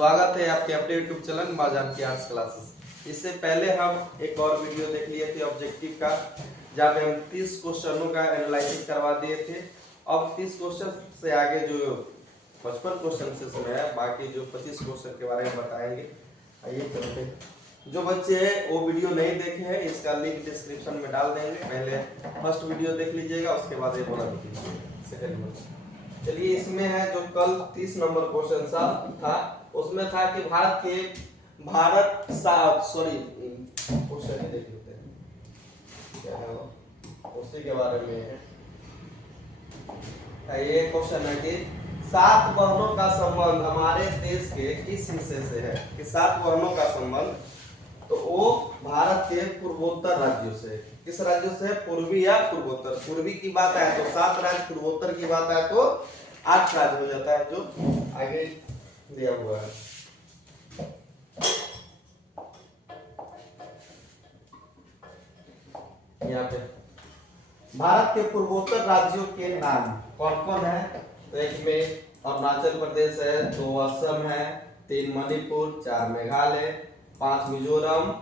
स्वागत है आपके अपने यूट्यूब चैनल बाजार की आर्ट्स क्लासेस। इससे पहले हम एक और वीडियो देख लिए थे ऑब्जेक्टिव का, जहाँ पे हम 30 क्वेश्चनों का एनालिसिस करवा दिए थे। अब 30 क्वेश्चन से आगे जो 55 क्वेश्चन इसमें है, बाकी जो 25 क्वेश्चन के बारे में बताएंगे। आइए चलते हैं। जो बच्चे हैं वो वीडियो नहीं देखे हैं, इसका लिंक डिस्क्रिप्शन में डाल देंगे। पहले फर्स्ट वीडियो देख लीजिएगा, उसके बाद ये वाला वीडियो सेकंड वीडियो। चलिए, इसमें है जो कल 30 नंबर क्वेश्चन था, उसमें था कि क्वेश्चन ही देख लेते हैं क्या है वो, उसी के बारे में है। ये क्वेश्चन है कि 7 बहनों का संबंध हमारे देश के किस हिस्से से है? कि 7 बहनों का संबंध तो वो भारत के पूर्वोत्तर राज्यों से। किस राज्यों से? पूर्वी या पूर्वोत्तर। पूर्वी की बात आए तो 7 राज्य, पूर्वोत्तर की बात आए तो 8 राज्य हो जाता है, जो आगे दिया हुआ है। यहाँ पे भारत के पूर्वोत्तर राज्यों के नाम कौन कौन है? तो एक में अरुणाचल प्रदेश है, 2 असम है, 3 मणिपुर, 4 मेघालय, 5 मिजोरम,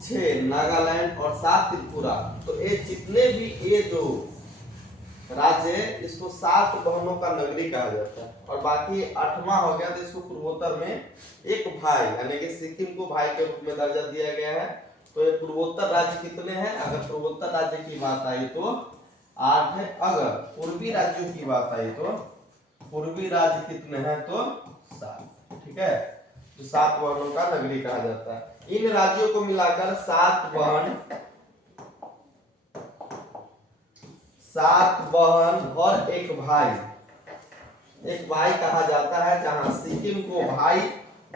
6 नागालैंड और 7 त्रिपुरा। तो ये जितने भी ये जो राज्य है, इसको 7 बहनों का नगरी कहा जाता है। और बाकी 8वां हो गया तो इसको पूर्वोत्तर में एक भाई, यानी कि सिक्किम को भाई के रूप में दर्जा दिया गया है। तो ये पूर्वोत्तर राज्य कितने हैं? अगर पूर्वोत्तर राज्य की बात आई तो 8 है। अगर पूर्वी राज्यों की बात आई तो पूर्वी राज्य कितने हैं? तो 7। ठीक है, तो 7 बहनों का नगरी कहा जाता है। इन राज्यों को मिलाकर 7 बहन और एक भाई कहा जाता है। जहां सिक्किम को भाई,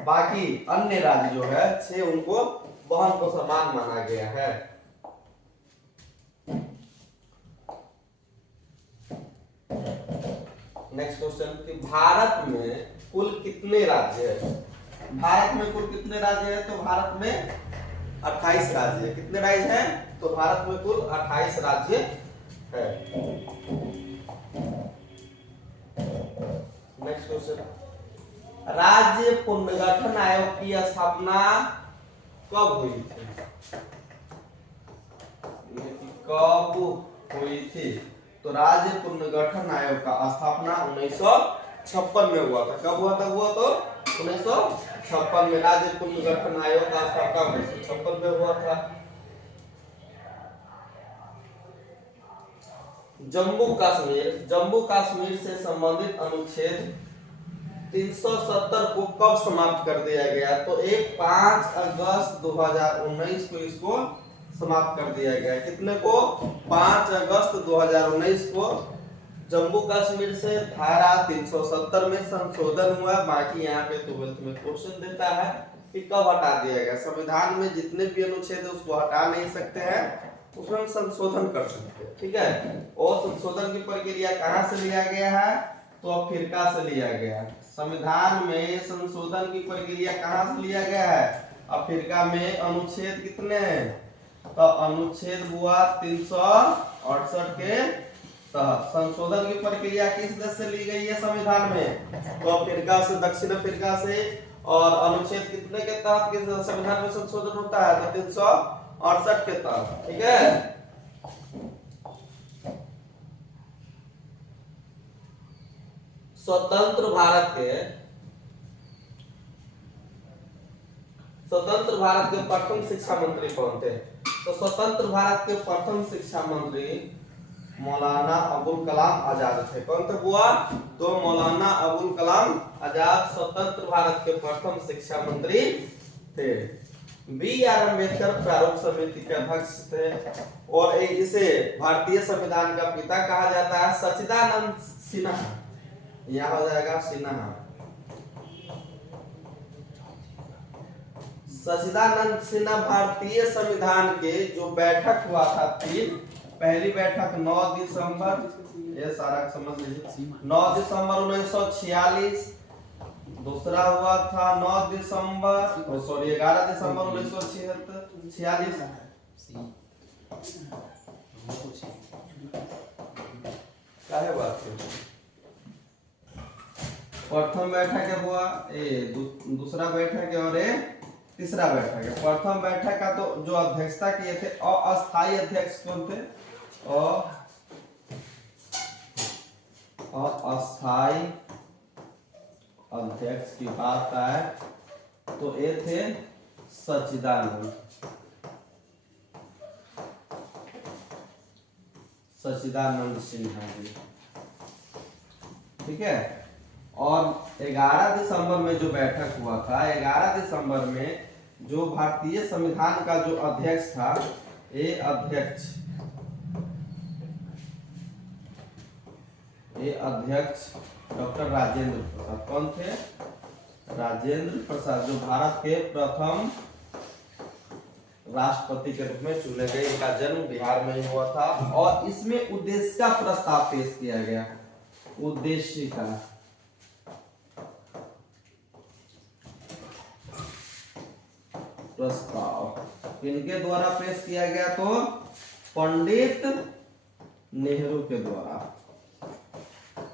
बाकी अन्य राज्य जो है 6 उनको बहन को समान माना गया है। नेक्स्ट क्वेश्चन कि भारत में कुल कितने राज्य है? भारत में कुल कितने राज्य है? तो भारत में 28 राज्य है। कितने राज्य हैं? तो भारत में कुल 28 राज्य है। नेक्स्ट क्वेश्चन, राज्य पुनर्गठन आयोग की स्थापना कब हुई थी? कब हुई थी? तो राज्य पुनर्गठन आयोग का स्थापना 1956 में हुआ था। कब हुआ था? हुआ तो 1956 में राज्य पुनर्गठन आयोग का स्थापना 1956 में हुआ था। जम्मू कश्मीर से संबंधित अनुच्छेद 370 को कब समाप्त कर दिया गया? तो 5 अगस्त 2019 को इसको समाप्त कर दिया गया। कितने को? 5 अगस्त 2019 को जम्मू कश्मीर से धारा 370 में संशोधन हुआ। बाकी यहाँ पे 12th में क्वेश्चन देता है कि कब हटा दिया गया। संविधान में जितने भी अनुच्छेद है उसको हटा नहीं सकते हैं, उसमें हम संशोधन कर सकते हैं। ठीक है, और संशोधन की प्रक्रिया कहाँ से लिया गया है? तो अफ्रीका से लिया गया है। संविधान में संशोधन की प्रक्रिया कहाँ से लिया गया है? अफ्रीका में। अनुच्छेद कितने हैं? तो अनुच्छेद हुआ 368 के तहत। संशोधन की प्रक्रिया किस देश से ली गई है संविधान में? तो अफ्रीका से, दक्षिण अफ्रीका से। और अनुच्छेद कितने के तहत किस संविधान में संशोधन होता है? तो 368 के तहत। ठीक है, स्वतंत्र भारत के प्रथम शिक्षा मंत्री कौन थे? तो स्वतंत्र भारत के प्रथम शिक्षा मंत्री मौलाना अबुल कलाम आजाद थे। कौन थे बुआ? तो मौलाना अबुल कलाम आजाद स्वतंत्र भारत के प्रथम शिक्षा मंत्री थे। B.R. अम्बेडकर प्रारूप समिति के अध्यक्ष थे। और इसे भारतीय संविधान का पिता कहा जाता है। सच्चिदानंद सिन्हा, यहाँ हो जाएगा सिन्हा। सच्चिदानंद सिन्हा भारतीय संविधान के जो बैठक हुआ था, पहली बैठक 9 दिसंबर, ये सारा समझ लीजिए, 9 दिसंबर 1946। दूसरा हुआ था 11 दिसंबर 1946। क्या है बात? प्रथम बैठक है हुआ दूसरा बैठक है और ये तीसरा बैठक है। प्रथम बैठक का तो जो अध्यक्षता किए थे अस्थायी अध्यक्ष कौन थे? अस्थायी अध्यक्ष की बात आए तो ये थे सच्चिदानंद सिन्हा जी, ठीक है। और 11 दिसंबर में जो बैठक हुआ था, 11 दिसंबर में जो भारतीय संविधान का जो अध्यक्ष था, ये अध्यक्ष डॉक्टर राजेंद्र प्रसाद कौन थे? राजेंद्र प्रसाद, जो भारत के प्रथम राष्ट्रपति के रूप में चुने गए। इनका जन्म बिहार में ही हुआ था और इसमें उद्देश्य का प्रस्ताव पेश किया गया। उद्देश्य का प्रस्ताव इनके द्वारा पेश किया गया, तो पंडित नेहरू के द्वारा।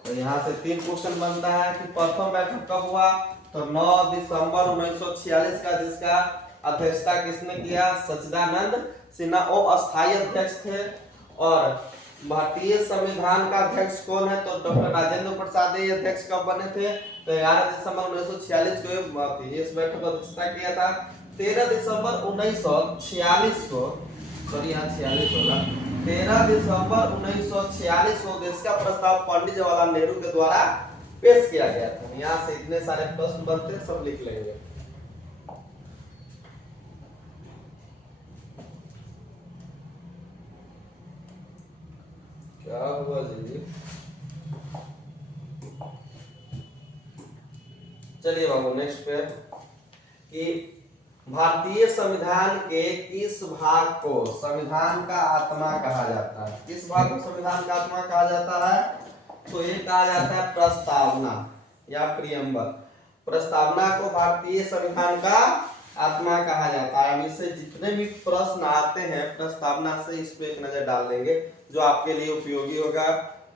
तो यहाँ से 3 क्वेश्चन बनता है कि प्रथम बैठक कब हुआ? तो 9 दिसंबर 1946 का, जिसका अध्यक्षता किसने किया? सच्चिदानंद सिन्हा, वो अस्थायी अध्यक्ष थे। और भारतीय संविधान का अध्यक्ष कौन है? तो डॉक्टर राजेंद्र प्रसाद ये अध्यक्ष कब बने थे? तो 11 दिसंबर 1946 को इस बैठक का अध्यक्षता किया था। 13 दिसंबर 1946 को, सॉरी यहाँ 46 होगा, 13 दिसंबर 1946 को देश का प्रस्ताव पंडित जवाहरलाल नेहरू के द्वारा पेश किया गया था। यहाँ से इतने सारे प्रश्न बनते हैं, सब लिख लेंगे। क्या हुआ जी? चलिए बाबू नेक्स्ट पे, कि भारतीय संविधान के किस भाग को संविधान का आत्मा कहा जाता है? किस भाग को संविधान का आत्मा कहा जाता है? तो ये कहा जाता है प्रस्तावना या प्रियम्बल। प्रस्तावना को भारतीय संविधान का आत्मा कहा जाता है। अब इससे जितने भी प्रश्न आते हैं प्रस्तावना से, इस पे एक नजर डाल लेंगे जो आपके लिए उपयोगी होगा।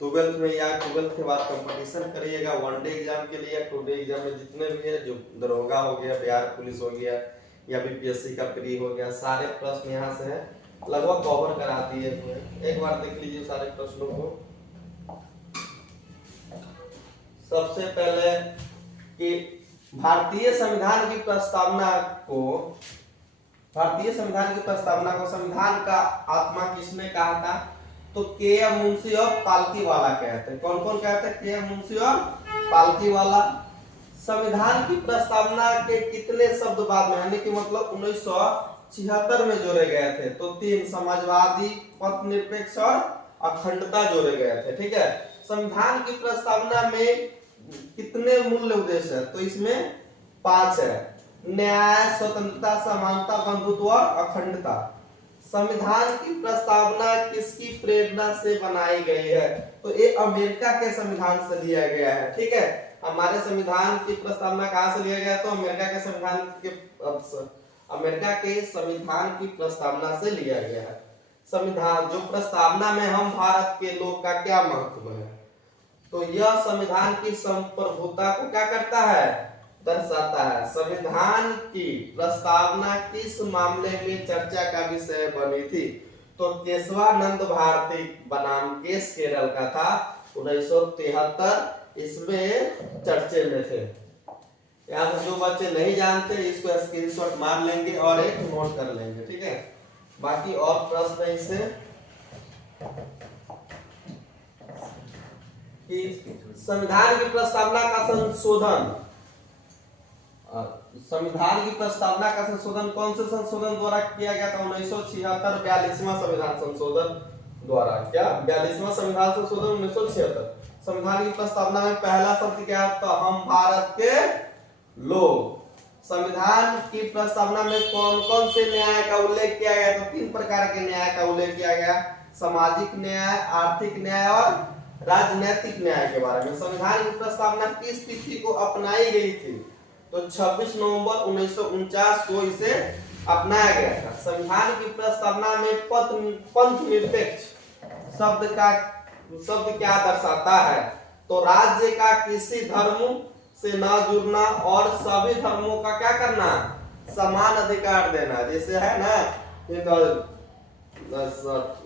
12th में या 12th के बाद कंपटीशन करिएगा, 1 डे एग्जाम के लिए, 2 डे एग्जाम में जितने भी है, जो दरोगा हो गया, बिहार पुलिस हो गया या बीपीएससी का प्री हो गया, सारे प्रश्न यहाँ से है, लगभग कवर करा दिए हुए। एक बार देख लीजिए सारे प्रश्नों को। सबसे पहले कि भारतीय संविधान की प्रस्तावना को संविधान का आत्मा किसने कहा था? तो के.एम. मुंशी और पालकीवाला कहते हैं। कौन कौन कहते हैं? के.एम. मुंशी और पालकीवाला। संविधान की प्रस्तावना के कितने शब्द बाद में, यानी कि मतलब 1976 में जोड़े गए थे? तो 3, समाजवादी, पथ निरपेक्ष और अखंडता जोड़े गए थे, ठीक है। संविधान की प्रस्तावना में कितने मूल्य उद्देश्य है? तो इसमें 5 है। न्याय, स्वतंत्रता, समानता, बंधुत्व और अखंडता। संविधान की प्रस्तावना किसकी प्रेरणा से बनाई गई है? तो ये अमेरिका के संविधान से लिया गया है, ठीक है। हमारे संविधान की प्रस्तावना कहाँ से लिया गया? तो अमेरिका के संविधान की प्रस्तावना से लिया गया है। संविधान जो प्रस्तावना में हम भारत के लोग का क्या महत्व है, तो यह संविधान की संप्रभुता को क्या करता है? दर्शाता है। संविधान की प्रस्तावना किस मामले में चर्चा का विषय बनी थी? तो केशवानंद भारती बनाम केस केरल का था, 1973 इसमें चर्चे में थे। यहाँ से जो बच्चे नहीं जानते इसको स्क्रीनशॉट मार लेंगे और एक नोट कर लेंगे, ठीक है। बाकी और प्रश्न इससे कि संविधान की प्रस्तावना का संशोधन, कौन से संशोधन द्वारा किया गया था? 1976 42वां संविधान संशोधन द्वारा। क्या? 42वां संविधान संशोधन 1976। संविधान की प्रस्तावना में पहला शब्द क्या था? हम भारत के लोग। संविधान की प्रस्तावना में कौन कौन से न्याय का उल्लेख किया गया? तो 3 प्रकार के न्याय का उल्लेख किया गया, सामाजिक न्याय, आर्थिक न्याय और राजनीतिक न्याय के बारे में। संविधान की प्रस्तावना किस तिथि को अपनाई गई थी? तो 26 नवंबर 1949 को इसे अपनाया गया था। संविधान की प्रस्तावना में पंथ निरपेक्ष शब्द क्या दर्शाता है? तो राज्य का किसी धर्म, से ना जुड़ना और सभी धर्मों का क्या करना, समान अधिकार देना। जैसे है ना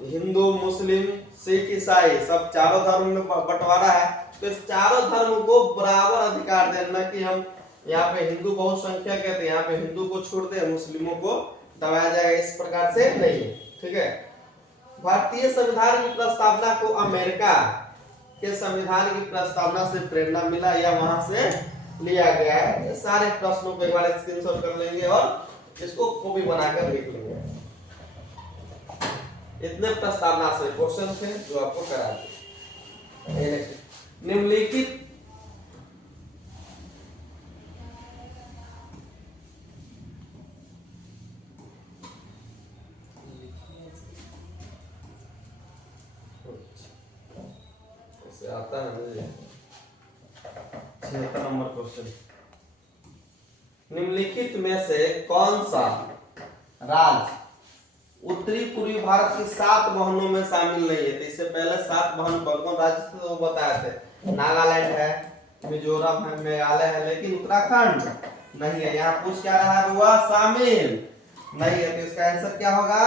हिंदू मुस्लिम सिख ईसाई सब चारों धर्म में बंटवारा है, तो इस चारों धर्म को बराबर अधिकार देना कि हम यहाँ पे हिंदू बहुसंख्यक है तो यहाँ पे हिंदू को छोड़ दे मुस्लिमों को दबाया जाएगा, इस प्रकार से नहीं है। ठीक है। भारतीय संविधान की प्रस्तावना को अमेरिका के संविधान की प्रस्तावना से प्रेरणा मिला या वहां से लिया गया है। सारे प्रश्नों को एक बार स्क्रीनशॉट कर लेंगे और इसको कॉपी बनाकर लिख लेंगे। इतने प्रस्तावना से क्वेश्चन थे जो आपको करा दिए। निम्नलिखित आता है मुझे 76 नंबर क्वेश्चन, निम्नलिखित में से कौन सा राज्य उत्तरी पूर्वी भारत की 7 बहनों में शामिल नहीं है। तो इससे पहले 7 बहन कौन कौन राज्य थे वो बताए थे, नागालैंड है, मिजोरम है, मेघालय है, लेकिन उत्तराखंड नहीं है। यहाँ पूछ क्या रहा है, वह शामिल नहीं है, तो इसका आंसर क्या होगा,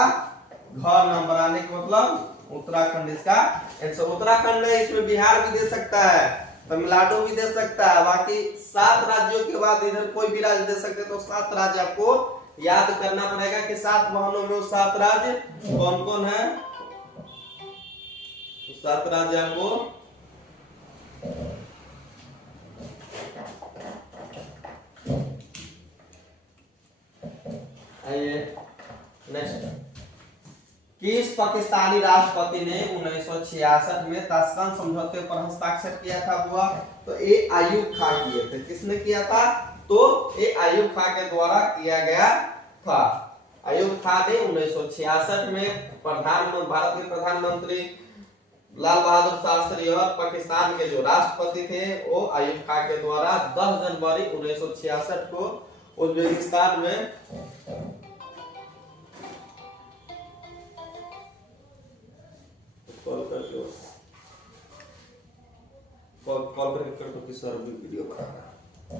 घर नंबर आने के मतलब उत्तराखंड इसका आंसर। उत्तराखंड नहीं, इसमें बिहार भी दे सकता है, तमिलनाडु भी दे सकता है, बाकी 7 राज्यों के बाद इधर कोई भी राज्य दे सकते हैं। तो 7 राज्य आपको याद करना पड़ेगा कि 7 बहनों में 7 राज्य कौन कौन है। 7 राज्य आपको आइए नेक्स्ट, किस पाकिस्तानी राष्ट्रपति ने 1966 में ताशकंद समझौते पर हस्ताक्षर किया था हुआ, तो ये आयूब खां किए थे। किसने किया था, तो ये आयूब खां के द्वारा किया गया था। आयूब खां ने 1966 में भारत के प्रधानमंत्री लाल बहादुर शास्त्री और पाकिस्तान के जो राष्ट्रपति थे वो आयूब खां के द्वारा 10 जनवरी 1966 को उज्बेकिस्तान में कॉल करके कि सर वीडियो बना रहा है,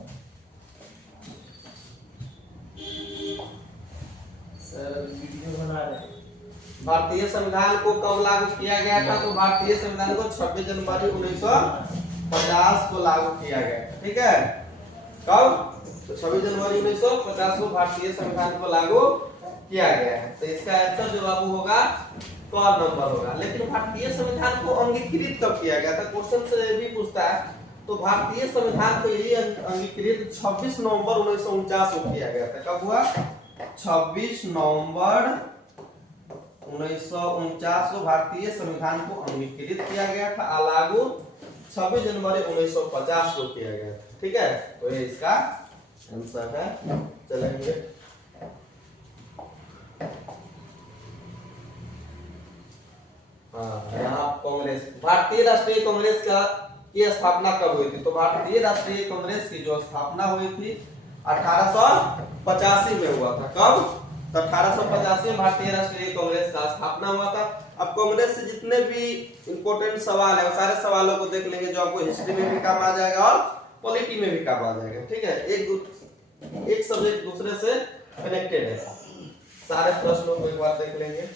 सर वीडियो बना रहे हैं। भारतीय संविधान को कब लागू किया गया था, तो भारतीय संविधान को 26 जनवरी 1950 को लागू किया गया। ठीक है, कब, तो 26 जनवरी 1950 को भारतीय संविधान को लागू किया गया है। तो इसका आंसर जो बाबू होगा कौन नंबर होगा। लेकिन भारतीय संविधान को अंगीकृत कब किया गया था, क्वेश्चन से भी पूछता है। तो भारतीय संविधान को यही अंगीकृत 26 नवंबर 1949 को किया गया था। कब हुआ, 26 नवंबर 1949 को भारतीय संविधान को अंगीकृत किया गया था, लागू 26 जनवरी 1950 को किया गया था। ठीक है, तो ये इसका आंसर है। चलेंगे यहाँ कांग्रेस, भारतीय राष्ट्रीय कांग्रेस का की स्थापना कब हुई थी, तो भारतीय राष्ट्रीय कांग्रेस की जो स्थापना हुई थी 1885 में हुआ था। कब, तो 1885 में भारतीय राष्ट्रीय कांग्रेस का स्थापना हुआ था। अब कांग्रेस से जितने भी इंपॉर्टेंट सवाल है वो सारे सवालों को देख लेंगे, जो आपको हिस्ट्री में भी काम आ जाएगा और पॉलिटी में भी काम आ जाएगा। ठीक है, एक सब्जेक्ट दूसरे से कनेक्टेड है। सारे प्रश्नों को एक बार देख लेंगे।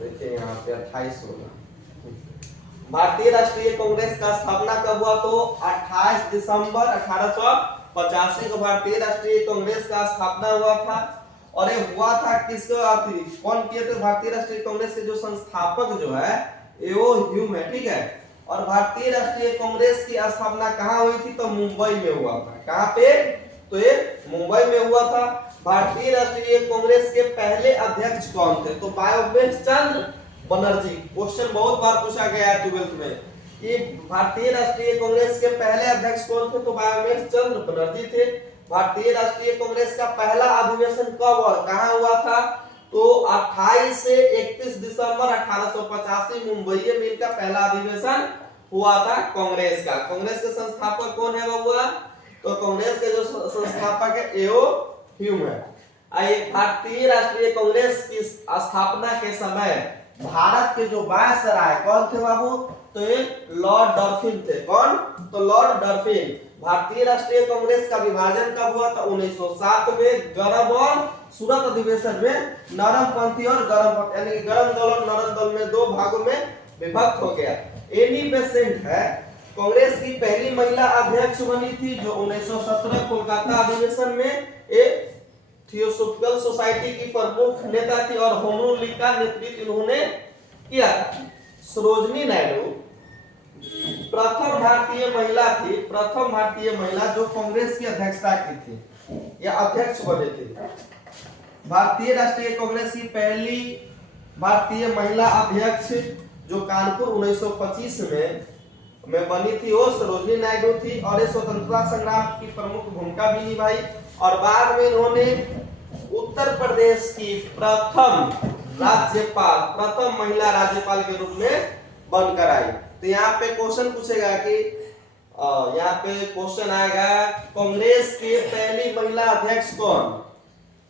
देखिए यहाँ पे 28 होगा। भारतीय राष्ट्रीय कांग्रेस का स्थापना कब हुआ, तो 28 दिसंबर 1885 को भारतीय राष्ट्रीय कांग्रेस का स्थापना हुआ था। और ये हुआ था किसके, कौन किए थे, भारतीय राष्ट्रीय कांग्रेस के जो संस्थापक जो है वो ह्यूम है। ठीक है, और भारतीय राष्ट्रीय कांग्रेस की स्थापना कहाँ हुई थी, तो मुंबई में हुआ था। कहाँ पे, तो ये मुंबई में हुआ था। भारतीय राष्ट्रीय कांग्रेस के पहले अध्यक्ष कौन थे, तो बायोमेश चंद्र बनर्जी। क्वेश्चन बहुत बार पूछा गया है 12th में कि भारतीय राष्ट्रीय कांग्रेस के पहले अध्यक्ष कौन थे, तो बायोमेश चंद्र बनर्जी थे। भारतीय राष्ट्रीय कांग्रेस का पहला अधिवेशन कब और कहां हुआ था, तो 28 से 31 दिसंबर 1885 मुंबई में इनका पहला अधिवेशन हुआ था कांग्रेस का। कांग्रेस के संस्थापक कौन है बाबूआ, तो कांग्रेस के जो संस्थापक है एओ ह्यूम है। भारतीय राष्ट्रीय कांग्रेस की स्थापना के समय भारत के जो वायसराय कौन थे बाबू? तो ये लॉर्ड डॉल्फिन थे। कौन? तो लॉर्ड डॉल्फिन। भारतीय राष्ट्रीय कांग्रेस का विभाजन कब हुआ था? 1907 में गरम और सूरत अधिवेशन में नरमपंथी और गरमपंथी यानी कि गरम दल और नरम दल में दो भागों में विभक्त हो गया। एनी बेसेंट है कांग्रेस की पहली महिला अध्यक्ष बनी थी जो 1917 कोलकाता अधिवेशन में एक थियोसॉफिकल सोसाइटी की प्रमुख नेता थी और होम रूल लीग का नेतृत्व इन्होंने किया था। सरोजनी नायडू प्रथम भारतीय महिला थी, प्रथम भारतीय महिला जो कांग्रेस की अध्यक्षता की थी या अध्यक्ष बने थे। भारतीय राष्ट्रीय कांग्रेस की पहली भारतीय महिला अध्यक्ष जो कानपुर 1925 में बनी थी वो सरोजनी नायडू थी और ये स्वतंत्रता संग्राम की प्रमुख भूमिका भी निभाई और बाद में इन्होंने उत्तर प्रदेश की प्रथम राज्यपाल, प्रथम महिला राज्यपाल के रूप में बनकर आई। तो यहाँ पे क्वेश्चन पूछेगा कि यहाँ पे क्वेश्चन आएगा कांग्रेस की पहली महिला अध्यक्ष कौन?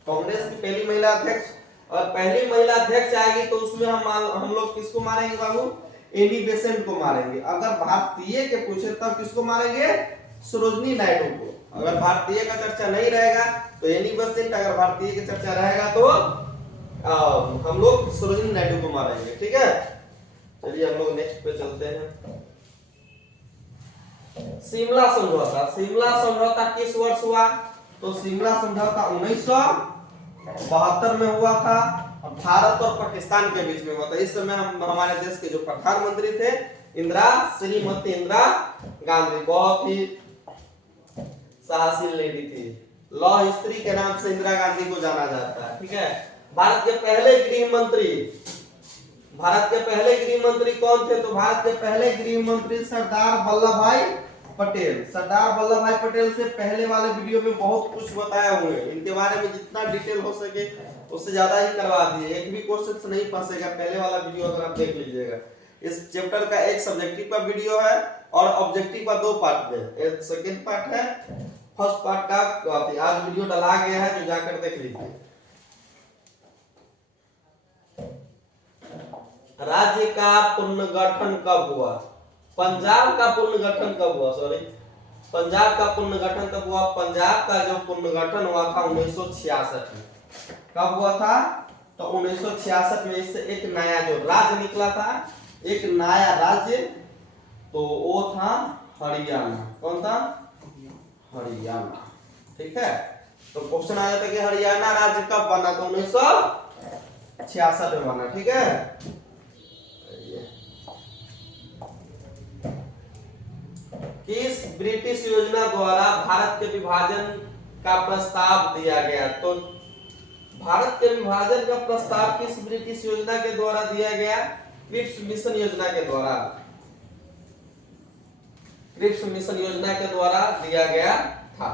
कांग्रेस की पहली महिला अध्यक्ष, और पहली महिला अध्यक्ष आएगी तो उसमें हम लोग किसको मारेंगे बाबू? एनी बेसेंट को मारेंगे। अगर भारतीय के पूछे तब किसको मारेंगे? सरोजनी नायडू को। अगर भारतीय का चर्चा नहीं रहेगा तो एनी बेसेंट, अगर भारतीय की चर्चा रहेगा तो हम लोग सरोजनी नायडू को मारेंगे। ठीक है, चलिए हम लोग नेक्स्ट पे चलते हैं। शिमला समझौता। शिमला समझौता किस वर्ष हुआ? तो शिमला समझौता 1972 में हुआ था और भारत और पाकिस्तान के बीच में हुआ था। इस समय हमारे देश के जो प्रधानमंत्री थे श्रीमती इंदिरा गांधी, बहुत ही साहसी लेडी थी। लॉ हिस्ट्री के नाम से इंदिरा गांधी को जाना जाता है। ठीक है, भारत के पहले गृह मंत्री कौन थे? तो भारत के पहले गृह मंत्री सरदार वल्लभ भाई पटेल। सरदार वल्लभ भाई पटेल से पहले वाले वीडियो में बहुत कुछ बताया हुए हैं, इनके बारे में जितना डिटेल हो सके उससे ज्यादा ही करवा दिए, एक भी क्वेश्चन से नहीं फंसेगा। पहले वाला वीडियो अगर आप देख लीजिएगा। इस चैप्टर का एक सब्जेक्टिव का वीडियो है और ऑब्जेक्टिव का 2 पार्ट है। एक सेकंड पार्ट है, फर्स्ट पार्ट का आज वीडियो डला गया है, जो जाकर देख लीजिए। राज्य का पुनर्गठन कब हुआ? पंजाब का पुनर्गठन कब हुआ? पंजाब का पुनर्गठन कब हुआ? पंजाब का जो पुनर्गठन हुआ था 1966 में। कब हुआ था? तो 1966 में इससे एक नया जो राज्य निकला था, एक नया राज्य, तो वो था हरियाणा। कौन था? हरियाणा। ठीक है, तो क्वेश्चन आया था कि हरियाणा राज्य कब बना? तो 1966 में बना। ठीक है, किस ब्रिटिश योजना द्वारा भारत के विभाजन का प्रस्ताव दिया गया? तो भारत के विभाजन का प्रस्ताव किस ब्रिटिश योजना के द्वारा दिया गया? क्रिप्स मिशन योजना के द्वारा। क्रिप्स मिशन योजना के द्वारा दिया गया था।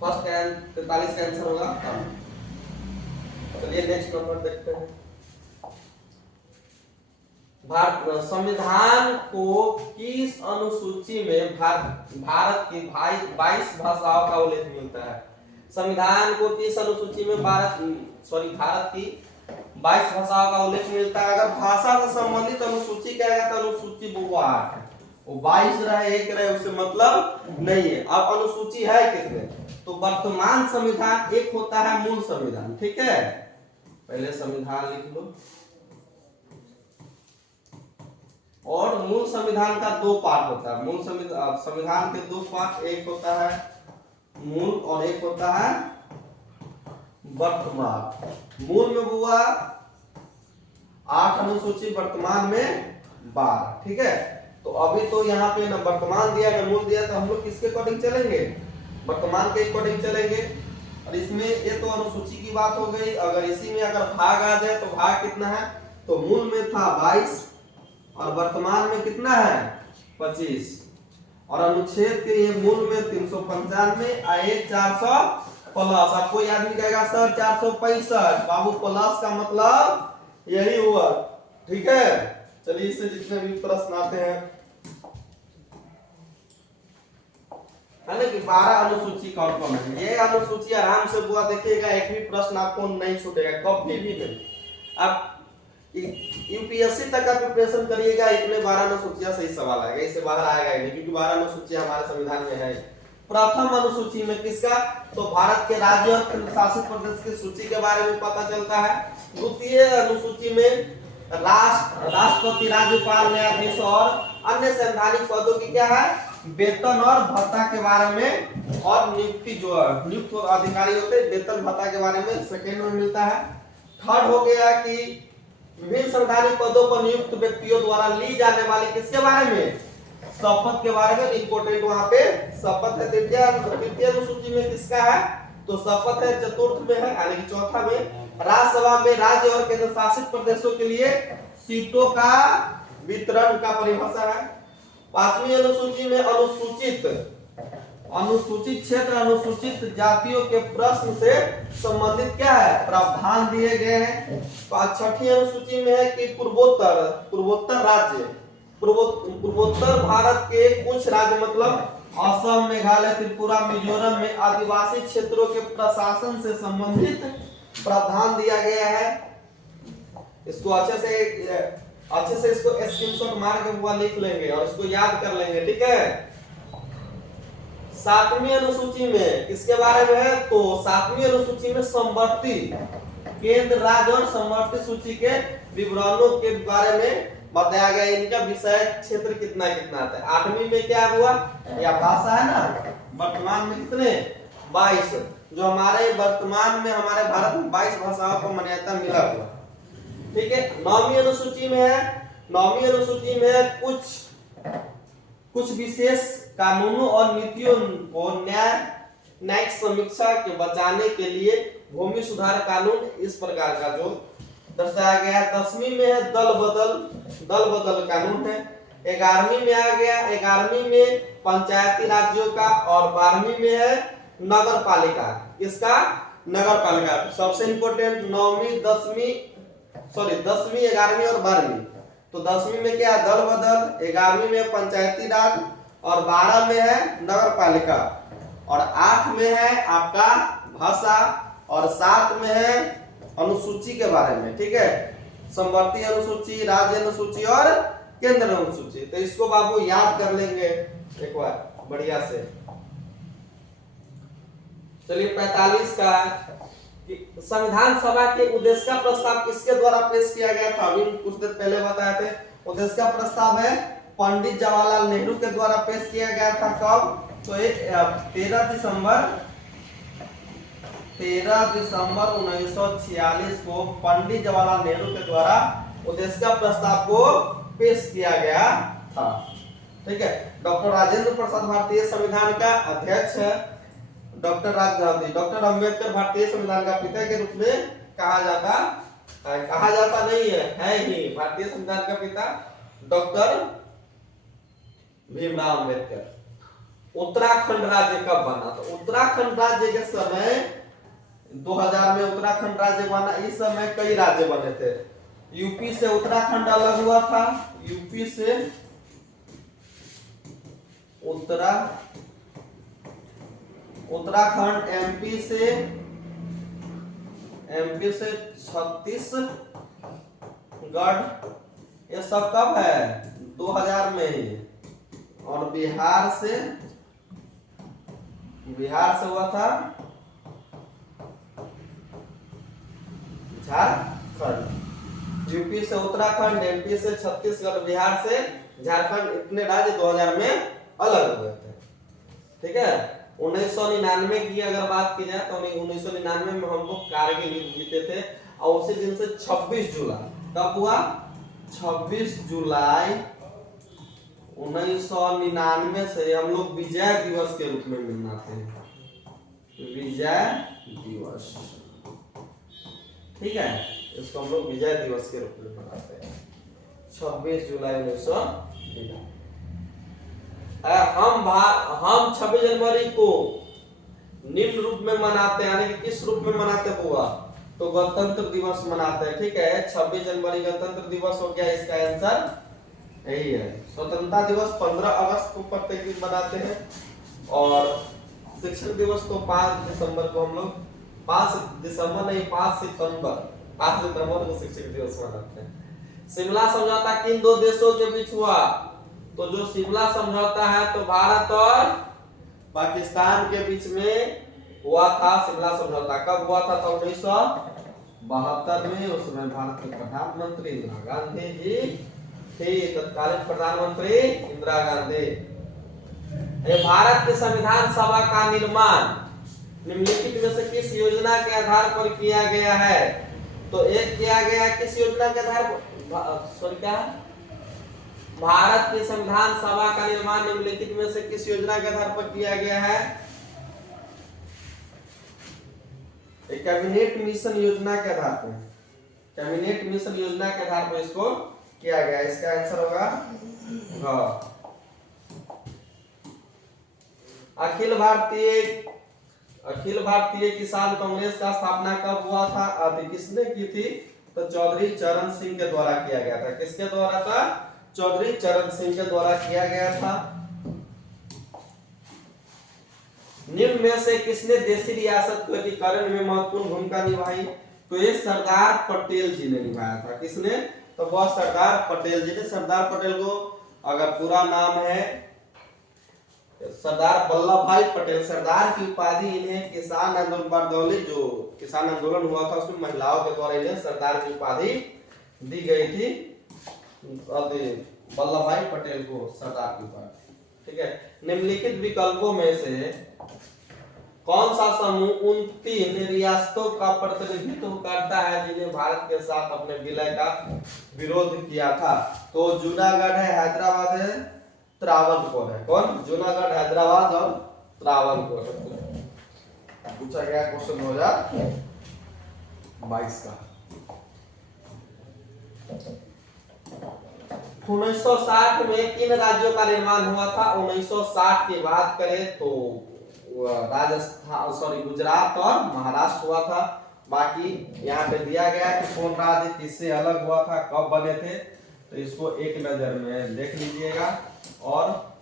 फर्स्ट 43 का आंसर होगा। चलिए नेक्स्ट नंबर देखते हैं। भारत संविधान को किस अनुसूची में भारत की 22 भाषाओं का उल्लेख मिलता है? संविधान को किस अनुसूची में भारत की 22 भाषाओं का उल्लेख मिलता है? अगर भाषा से संबंधित अनुसूची कहेगा तो अनुसूची वो 8 है, वो 22 रहे 1 रहे उससे मतलब नहीं है। अब अनुसूची है कितने? तो वर्तमान संविधान एक होता है मूल संविधान। ठीक है, पहले संविधान लिख लो। और मूल संविधान का 2 पार्ट होता है। मूल संविधान के 2 पार्ट, एक होता है मूल और एक होता है वर्तमान। मूल में हुआ 8 अनुसूची, वर्तमान में 12। ठीक है, तो अभी तो यहाँ पे न वर्तमान दिया न मूल दिया, तो हम लोग किसके अकॉर्डिंग चलेंगे? वर्तमान के अकॉर्डिंग चलेंगे। और इसमें ये तो अनुसूची की बात हो गई। अगर इसी में अगर भाग आ जाए तो भाग कितना है? तो मूल में था 22 और वर्तमान में कितना है? 25। और अनुच्छेद के लिए मूल में 395 आए 400 प्लस। अब कोई आदमी कहेगा सर 465, बाबू प्लस का मतलब यही हुआ। ठीक है, चलिए इससे जितने भी प्रश्न आते हैं है ना कि 12 अनुसूची कौन कौन है, ये अनुसूची आराम से बुआ देखिएगा, एक भी प्रश्न आपको नहीं छूटेगा कभी भी नहीं। अब कि यूपीएससी तक का प्रिपरेशन करिएगा, इतने 12 अनुसूचियां सही सवाल आएगा, इससे बाहर आएगा ही नहीं, क्योंकि 12 अनुसूचियां हमारे संविधान में है। प्रथम अनुसूची में किसका, तो भारत के राज्य और केंद्र शासित प्रदेश की सूची के बारे में पता चलता है। द्वितीय अनुसूची में राष्ट्रपति, राज्यपाल, न्यायाधीश और अन्य संवैधानिक पदों की क्या है, वेतन और भत्ता के बारे में, और नियुक्ति जो नियुक्त अधिकारी होते हैं वेतन भत्ता के बारे में सेकेंड में मिलता है। थर्ड हो गया कि विभिन्न संवैधानिक पदों पर नियुक्त व्यक्तियों द्वारा ली जाने वाली किसके बारे में, शपथ के बारे में, इंपोर्टेंट वहां पे शपथ है। तृतीय अनुसूची में किसका है, तो शपथ है। चतुर्थ में है यानी कि चौथा में राज्यसभा में राज्य और केंद्र शासित प्रदेशों के लिए सीटों का वितरण का परिभाषा है। पांचवी अनुसूची में अनुसूचित क्षेत्र, अनुसूचित जातियों के प्रश्न से संबंधित क्या है, प्रावधान दिए गए हैं। छठी अनुसूची में है कि पूर्वोत्तर राज्य, पूर्वोत्तर भारत के कुछ राज्य मतलब असम, मेघालय, त्रिपुरा, मिजोरम में आदिवासी क्षेत्रों के प्रशासन से संबंधित प्रावधान दिया गया है। इसको अच्छे से इसको स्क्रीनशॉट मार के पूरा लिख लेंगे और इसको याद कर लेंगे, ठीक है। सातवीं अनुसूची में किसके बारे में है, तो सातवीं अनुसूची में समवर्ती केंद्र, राज्य और समवर्ती सूची के विवरणों के बारे में बताया गया, इनका विषय क्षेत्र कितना कितना आता है। आठवीं में क्या हुआ, यह भाषा है ना, वर्तमान में कितने 22, जो हमारे वर्तमान में हमारे भारत में 22 भाषाओं को मान्यता मिला हुआ, ठीक है। नौवीं अनुसूची में है, नौवीं अनुसूची में कुछ विशेष कानूनों और नीतियों को न्यायिक समीक्षा के बचाने के लिए भूमि सुधार कानून इस प्रकार का जो दर्शाया गया है। 10वीं में है दल बदल कानून है। 11वीं में आ गया, 11वीं में पंचायती राज्यों का, और 12वीं में है नगर पालिका, इसका नगर पालिका। सबसे इंपोर्टेंट 9वीं 10वीं 11वीं और 12वीं, तो 10वीं में क्या दल बदल, 11वीं में पंचायती राज, और 12 में है नगर पालिका, और 8 में है आपका भाषा, और 7 में है अनुसूची के बारे में, ठीक है। समवर्ती अनुसूची, राज्य अनुसूची और केंद्र अनुसूची। तो इसको बाबू याद कर लेंगे एक बार बढ़िया से। चलिए 45 का संविधान सभा के उद्देश्य का प्रस्ताव किसके द्वारा पेश किया गया था, अभी कुछ देर पहले बताए थे। उद्देश्य का प्रस्ताव है पंडित जवाहरलाल नेहरू के द्वारा पेश किया गया था। कब, तो 13 दिसंबर 1946 को पंडित जवाहरलाल नेहरू के द्वारा उद्देश्य का प्रस्ताव को पेश किया गया था, ठीक है। डॉक्टर राजेंद्र प्रसाद भारतीय संविधान का अध्यक्ष है। डॉक्टर अंबेडकर भारतीय संविधान का पिता के रूप में कहा जाता नहीं है ही भारतीय संविधान का पिता डॉक्टर भीमराव अंबेडकर। उत्तराखंड राज्य कब बना, तो उत्तराखंड राज्य के समय 2000 में उत्तराखंड राज्य बना। इस समय कई राज्य बने थे। यूपी से उत्तराखंड अलग हुआ था, यूपी से उत्तराखंड, एमपी से छत्तीसगढ़, ये सब कब है 2000 में ही। और बिहार से हुआ था झारखंड। यूपी से उत्तराखंड, एमपी से छत्तीसगढ़, बिहार से झारखंड, इतने राज्य 2000 में अलग हुए थे, ठीक है। 1999 की अगर बात की जाए तो 1999 में हम लोग कारगिल युद्ध जीते थे, और उसी दिन से 26 जुलाई कब हुआ, 26 जुलाई 1999 से हम लोग विजय दिवस के रूप में मनाते हैं, विजय दिवस, ठीक है। इसको हम लोग विजय दिवस के रूप में मनाते हैं 26 जुलाई 1999। हम 26 जनवरी को निम्न रूप में मनाते हैं, यानी कि किस रूप में मनाते हुआ, तो गणतंत्र दिवस मनाते हैं, ठीक है। 26 जनवरी गणतंत्र दिवस हो गया, इसका आंसर यही है। स्वतंत्रता दिवस 15 अगस्त को प्रत्येक दिन मनाते हैं, और शिक्षक दिवस तो 5 दिसंबर को हम लोग 5 सितंबर 5 सितंबर को शिक्षक दिवस मनाते हैं। शिमला समझौता किन दो देशों के बीच हुआ? तो जो शिमला समझौता है तो भारत और पाकिस्तान के बीच में हुआ था। शिमला समझौता कब हुआ था? तो 1972 में। उसमें भारत के प्रधानमंत्री इंदिरा गांधी जी थी, तत्कालीन प्रधानमंत्री इंदिरा गांधी। भारत के संविधान सभा का निर्माण निम्नलिखित में से किस योजना के आधार पर किया गया है? तो एक किया गया किस योजना के आधार पर, क्या भारत के संविधान सभा का निर्माण निम्नलिखित में से किस योजना के आधार पर किया गया है? एक कैबिनेट मिशन योजना के आधार पर, कैबिनेट मिशन योजना के आधार पर इसको किया गया। इसका आंसर होगा अखिल भारतीय किसान कांग्रेस का स्थापना कब हुआ था? किसने की थी? तो चौधरी चरण सिंह के द्वारा किया गया था। किसके द्वारा था? चौधरी चरण सिंह के द्वारा किया गया था। निम्न में से किसने देशी रियासत के एकीकरण में महत्वपूर्ण भूमिका निभाई? तो ये सरदार पटेल जी ने निभाया था। किसने? तो वह सरदार पटेल जी ने। सरदार पटेल को अगर पूरा नाम है सरदार वल्लभ भाई पटेल। सरदार की उपाधि इन्हें किसान आंदोलन बरदौली, जो किसान आंदोलन हुआ था उसमें महिलाओं के द्वारा इन्हें सरदार की उपाधि दी गई थी। वल्लभ भाई पटेल को सरदार की उपाधि। ठीक है। निम्नलिखित विकल्पों में से कौन सा समूह उन 3 रियासतों का प्रतिनिधित्व करता है जिन्हें भारत के साथ अपने विलय का विरोध किया था? तो जूनागढ़ है, हैदराबाद है, त्रावणकोर है। कौन? जूनागढ़, हैदराबाद और त्रावणकोर। पूछा गया क्वेश्चन 2022 का। 1960 में किन राज्यों का निर्माण हुआ था? 1960 की बात करें तो राजस्थान, गुजरात और महाराष्ट्र हुआ था। बाकी यहाँ पे दिया गया कि कौन राज्य किससे अलग हुआ था, कब बने थे, तो इसको एक नजर में देख लीजिएगा और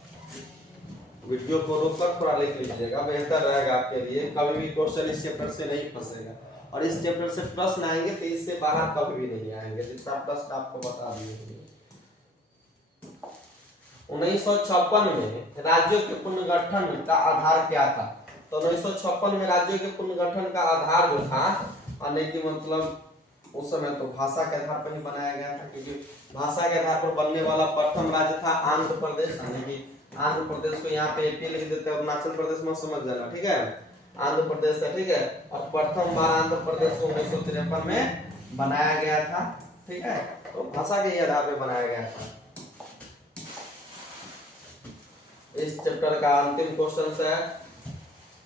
वीडियो को रोककर थोड़ा लिख लीजिएगा, बेहतर रहेगा आपके लिए। कभी भी क्वेश्चन इस चैप्टर से नहीं फंसेगा और इस चैप्टर से प्रश्न आएंगे तो इससे बाहर कभी भी नहीं आएंगे, जितना प्रश्न आपको बता दिए। 1956 में राज्यों के पुनर्गठन का आधार क्या था? तो 1956 में राज्यों के पुनर्गठन का आधार जो था, यानी कि मतलब उस समय तो भाषा के आधार पर ही बनाया गया था, क्योंकि भाषा के आधार पर बनने वाला प्रथम राज्य था आंध्र प्रदेश। यानी कि आंध्र प्रदेश को यहाँ पे एपी लिख देते हैं, अरुणाचल प्रदेश में समझ जाना। ठीक है, आंध्र प्रदेश है। ठीक है, और प्रथम बार आंध्र प्रदेश को 1953 में बनाया गया था। ठीक है, तो भाषा के आधार पर बनाया गया था। इस चैप्टर का अंतिम क्वेश्चन है,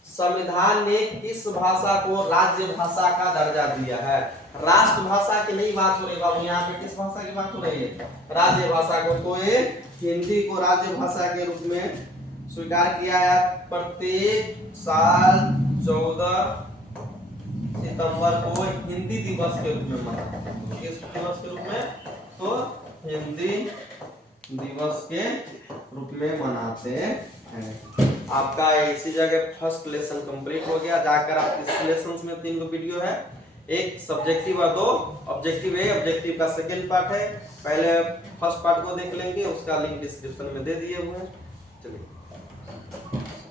संविधान ने किस भाषा को राज्य भाषा का दर्जा दिया है? राष्ट्रभाषा की नहीं बात हो रही बाबू, यहाँ पे किस भाषा की बात हो रही है? राज्य भाषा को। तो ये हिंदी को राज्य भाषा के रूप में स्वीकार किया है। प्रत्येक साल 14 सितंबर को हिंदी दिवस के रूप में मनाते हैं। किस दिवस के रूप में? तो हिंदी दिवस के रूप में मनाते हैं। आपका इसी जगह फर्स्ट लेसन कंप्लीट हो गया। जाकर आप इस लेसन में 3 वीडियो है, एक सब्जेक्टिव और 2 ऑब्जेक्टिव है। ऑब्जेक्टिव का सेकंड पार्ट है, पहले फर्स्ट पार्ट को देख लेंगे, उसका लिंक डिस्क्रिप्शन में दे दिए हुए हैं। चलिए।